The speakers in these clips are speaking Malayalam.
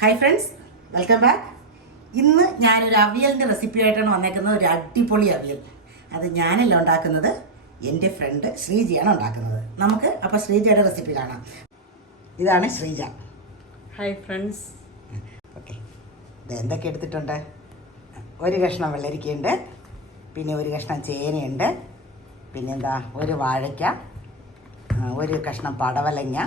ഫ്രണ്ട്സ് വെൽക്കം ബാക്ക് ഇന്ന് ഞാനൊരു അവിയലിന്റെ റെസിപ്പി ആയിട്ടാണ് വന്നേക്കുന്നത്. ഒരു അടിപൊളി അവിയൽ. അത് ഞാനല്ല ഉണ്ടാക്കുന്നത്. എന്റെ ഫ്രണ്ട് ശ്രീജിയാണ് ഉണ്ടാക്കുന്നത്. നമുക്ക് അപ്പോൾ ശ്രീജയുടെ റെസിപ്പി കാണാം. ഇതാണ് ശ്രീജ. ഹായ് ഫ്രണ്ട്സ് ഓക്കെ ഇത് എന്തൊക്കെ എടുത്തിട്ടുണ്ട്? ഒരു കഷ്ണം വെള്ളരിക്കയുണ്ട്. പിന്നെ ഒരു കഷ്ണം ചേനയുണ്ട്. പിന്നെന്താ? ഒരു വാഴയ്ക്ക. ഒരു കഷ്ണം പടവലങ്ങ.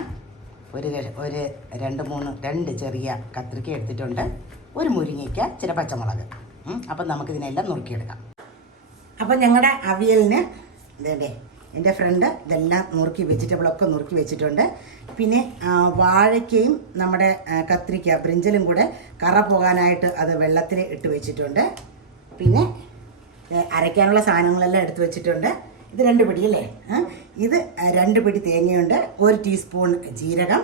ഒരു ഒരു രണ്ട് മൂന്ന് രണ്ട് ചെറിയ കത്രിക്ക എടുത്തിട്ടുണ്ട്. ഒരു മുരിങ്ങയ്ക്ക ചില പച്ചമുളക്. അപ്പം നമുക്കിതിനെല്ലാം നുറുക്കിയെടുക്കാം. അപ്പം ഞങ്ങളുടെ അവിയലിന് ഇതേ എന്റെ ഫ്രണ്ട് ഇതെല്ലാം നുറുക്കി വെജിറ്റബിളൊക്കെ നുറുക്കി വെച്ചിട്ടുണ്ട്. പിന്നെ വാഴയ്ക്കയും നമ്മുടെ കത്രിക്ക ബ്രിഞ്ചലും കൂടെ കറ പോകാനായിട്ട് അത് വെള്ളത്തിൽ ഇട്ട് വെച്ചിട്ടുണ്ട്. പിന്നെ അരയ്ക്കാനുള്ള സാധനങ്ങളെല്ലാം എടുത്ത് വെച്ചിട്ടുണ്ട്. ഇത് രണ്ട് പിടി അല്ലേ? ഇത് രണ്ട് പിടി തേങ്ങയുണ്ട് ഒരു ടീസ്പൂൺ ജീരകം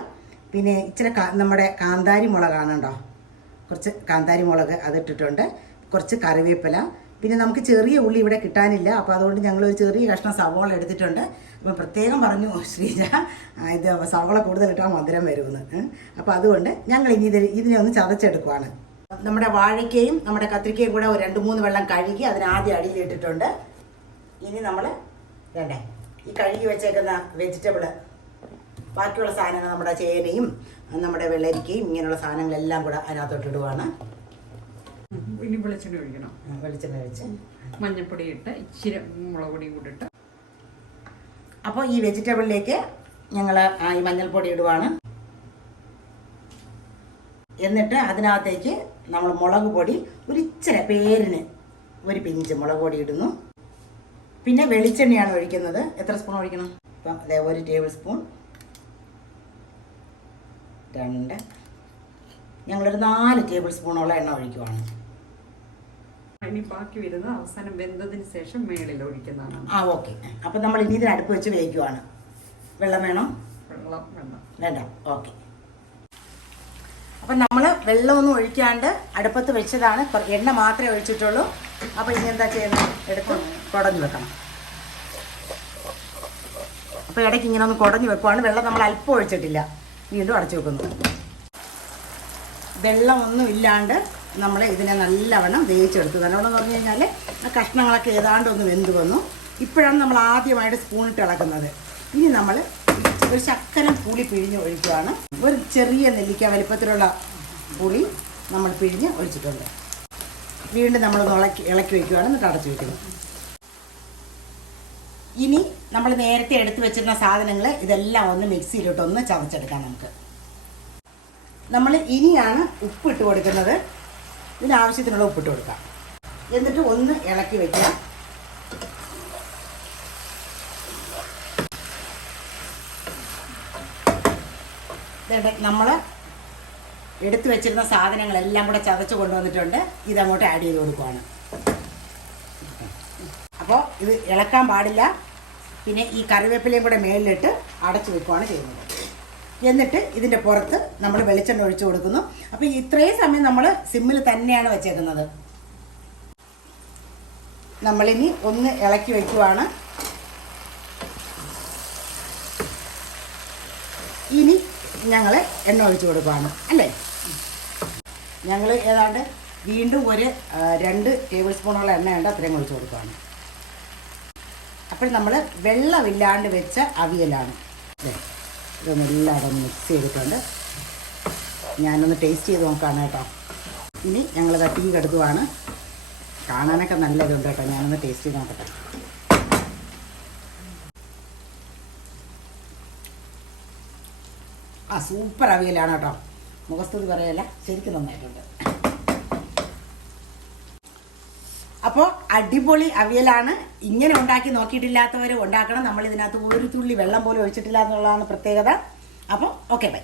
പിന്നെ ഇച്ചിരി നമ്മുടെ കാന്താരി മുളകാണ് കേട്ടോ കുറച്ച് കാന്താരി മുളക് അതിട്ടിട്ടുണ്ട് കുറച്ച് കറിവേപ്പില. പിന്നെ നമുക്ക് ചെറിയ ഉള്ളി ഇവിടെ കിട്ടാനില്ല അപ്പോൾ അതുകൊണ്ട് ഞങ്ങൾ ഒരു ചെറിയ കഷ്ണം സവോള എടുത്തിട്ടുണ്ട്. അപ്പോൾ പ്രത്യേകം പറഞ്ഞു ശ്രീജ ഇത് സവോള കൂടുതൽ ഇട്ടാൽ മധുരം വരുമെന്ന്. അപ്പോൾ അതുകൊണ്ട് ഞങ്ങൾ ഇനി ഇത് ഇതിനെ ഒന്ന് ചതച്ചെടുക്കുവാണ്. നമ്മുടെ വാഴയ്ക്കയും നമ്മുടെ കത്തിരിക്കയും കൂടെ ഒരു രണ്ട് മൂന്ന് വെള്ളം കഴുകി അതിന് ആദ്യം അടിയിലിട്ടിട്ടുണ്ട്. ഇനി നമ്മൾ വേണ്ടേ? ഈ കഴുകി വെച്ചേക്കുന്ന വെജിറ്റബിൾ ബാക്കിയുള്ള സാധനങ്ങൾ നമ്മുടെ ചേനയും നമ്മുടെ വെള്ളരിക്കയും ഇങ്ങനെയുള്ള സാധനങ്ങളെല്ലാം കൂടെ അതിനകത്തോട്ട് ഇടുവാണ്. ഇനി വെളിച്ചെണ്ണ ഒഴിക്കണം. വെളിച്ചെണ്ണ ഒഴിച്ച്. മഞ്ഞപ്പൊടി ഇട്ട് ഇച്ചിരി മുളക് പൊടിയും കൂടി ഇട്ട്. അപ്പോൾ ഈ വെജിറ്റബിളിലേക്ക് ഞങ്ങൾ ഈ മഞ്ഞൾപ്പൊടി ഇടുവാണ്. എന്നിട്ട് അതിനകത്തേക്ക് നമ്മൾ മുളക് പൊടി ഒരിച്ചിരി പേരിന് ഒരു പിഞ്ച് മുളക് പൊടി ഇടുന്നു. പിന്നെ വെളിച്ചെണ്ണയാണ് ഒഴിക്കുന്നത്. എത്ര സ്പൂൺ ഒഴിക്കണം? ഇപ്പം അതേ ഒരു ടേബിൾ സ്പൂൺ. രണ്ട്. ഞങ്ങളൊരു നാല് ടേബിൾ സ്പൂണോളം എണ്ണ ഒഴിക്കുവാണ്. ഇനി ബാക്കി വരുന്നത് അവസാനം വെന്തതിന് ശേഷം മേളിൽ ഒഴിക്കുന്നതാണ്. ആ ഓക്കെ. അപ്പം നമ്മൾ ഇനി ഇതിന് അടുപ്പ് വെച്ച് വേവിക്കുവാണ്. വെള്ളം വേണോ? വെള്ളം വേണ്ട. വേണ്ട. ഓക്കെ. അപ്പം നമ്മൾ വെള്ളമൊന്നും ഒഴിക്കാണ്ട് അടുപ്പത്ത് വെച്ചതാണ്. എണ്ണ മാത്രമേ ഒഴിച്ചിട്ടുള്ളൂ. അപ്പോൾ ഇനി എന്താ ചെയ്യുന്നത്? എടുത്ത് കുടഞ്ഞു വെക്കണം. അപ്പോൾ ഇടയ്ക്ക് ഇങ്ങനെ ഒന്ന് കുടഞ്ഞു വെക്കുവാണ്. വെള്ളം നമ്മൾ അല്പം ഒഴിച്ചിട്ടില്ല. വീണ്ടും അടച്ചു വെക്കുന്നു. വെള്ളം ഒന്നും ഇല്ലാണ്ട് നമ്മൾ ഇതിനെ നല്ലവണ്ണം വേവിച്ചെടുത്തു. നല്ലവണ്ണം എന്ന് പറഞ്ഞു കഴിഞ്ഞാൽ ആ കഷ്ണങ്ങളൊക്കെ ഏതാണ്ട് ഒന്ന് വെന്ത് വന്നു. ഇപ്പോഴാണ് നമ്മൾ ആദ്യമായിട്ട് സ്പൂണിട്ട് ഇളക്കുന്നത്. ഇനി നമ്മൾ ഒരു ശക്കരം പുളി പിഴിഞ്ഞ് ഒഴിക്കുകയാണ് ഒരു ചെറിയ നെല്ലിക്ക വലിപ്പത്തിലുള്ള പുളി നമ്മൾ പിഴിഞ്ഞ് ഒഴിച്ചിട്ടുണ്ട്. വീണ്ടും നമ്മൾ ഇളക്കി ഇളക്കി വയ്ക്കുകയാണ് എന്നിട്ട് അടച്ചു വയ്ക്കുന്നു ഇനി നമ്മൾ നേരത്തെ എടുത്തു വെച്ചിരുന്ന സാധനങ്ങൾ ഇതെല്ലാം ഒന്ന് മിക്സിയിലോട്ട് ഒന്ന് ചതച്ചെടുക്കാം നമുക്ക്. നമ്മൾ ഇനിയാണ് ഉപ്പ് ഇട്ട് കൊടുക്കുന്നത്. ഇതിനാവശ്യത്തിനുള്ള ഉപ്പിട്ട് കൊടുക്കാം. എന്നിട്ട് ഒന്ന് ഇളക്കി വെക്കുക. നമ്മൾ എടുത്തു വെച്ചിരുന്ന സാധനങ്ങളെല്ലാം കൂടെ ചതച്ച് കൊണ്ടുവന്നിട്ടുണ്ട്. ഇതങ്ങോട്ട് ആഡ് ചെയ്ത് കൊടുക്കുവാണ്. അപ്പോൾ ഇത് ഇളക്കാൻ പാടില്ല. പിന്നെ ഈ കറിവേപ്പിലയും കൂടെ മേലിലിട്ട് അടച്ചു വെക്കുകയാണ് ചെയ്യുന്നത്. എന്നിട്ട് ഇതിന്റെ പുറത്ത് നമ്മൾ വെളിച്ചെണ്ണ ഒഴിച്ചു കൊടുക്കുന്നു. അപ്പോൾ ഇത്രയും സമയം നമ്മൾ സിമ്മിൽ തന്നെയാണ് വെച്ചേക്കുന്നത്. നമ്മളിനി ഒന്ന് ഇളക്കി വയ്ക്കുവാണ് ഇനി ഞങ്ങൾ എണ്ണ ഒഴിച്ചു കൊടുക്കുകയാണ് അല്ലേ? ഞങ്ങൾ ഏതാണ്ട് വീണ്ടും ഒരു രണ്ട് ടേബിൾ സ്പൂണുള്ള എണ്ണയുണ്ട്. അത്രയും ഒഴിച്ചു കൊടുക്കുകയാണ് അപ്പോൾ നമ്മൾ വെള്ളമില്ലാണ്ട് വെച്ച അവിയലാണ്. ദേ, ഇതൊന്നെല്ലാം അതൊന്ന് മിക്സ് ചെയ്തിട്ടുണ്ട്. ഞാനൊന്ന് ടേസ്റ്റ് ചെയ്ത് നോക്കാണ് കേട്ടോ. ഇനി ഞങ്ങൾ തീ കെടുക്കുവാണ് കാണാനൊക്കെ നല്ലതുണ്ട് കേട്ടോ. ഞാനൊന്ന് ടേസ്റ്റ് ചെയ്ത് നോക്കട്ടെ. ആ സൂപ്പർ അവിയലാണ് കേട്ടോ. മുഖസ്തുതി പറയല്ല ശരിക്കും നന്നായിട്ടുണ്ട്. അപ്പോൾ അടിപൊളി അവിയലാണ്. ഇങ്ങനെ ഉണ്ടാക്കി നോക്കിയിട്ടില്ലാത്തവർ ഉണ്ടാക്കണം. നമ്മൾ ഇതിനകത്ത് ഒരു തുള്ളി വെള്ളം പോലും ഒഴിച്ചിട്ടില്ല എന്നുള്ളതാണ് പ്രത്യേകത. അപ്പോൾ ഓക്കെ ബൈ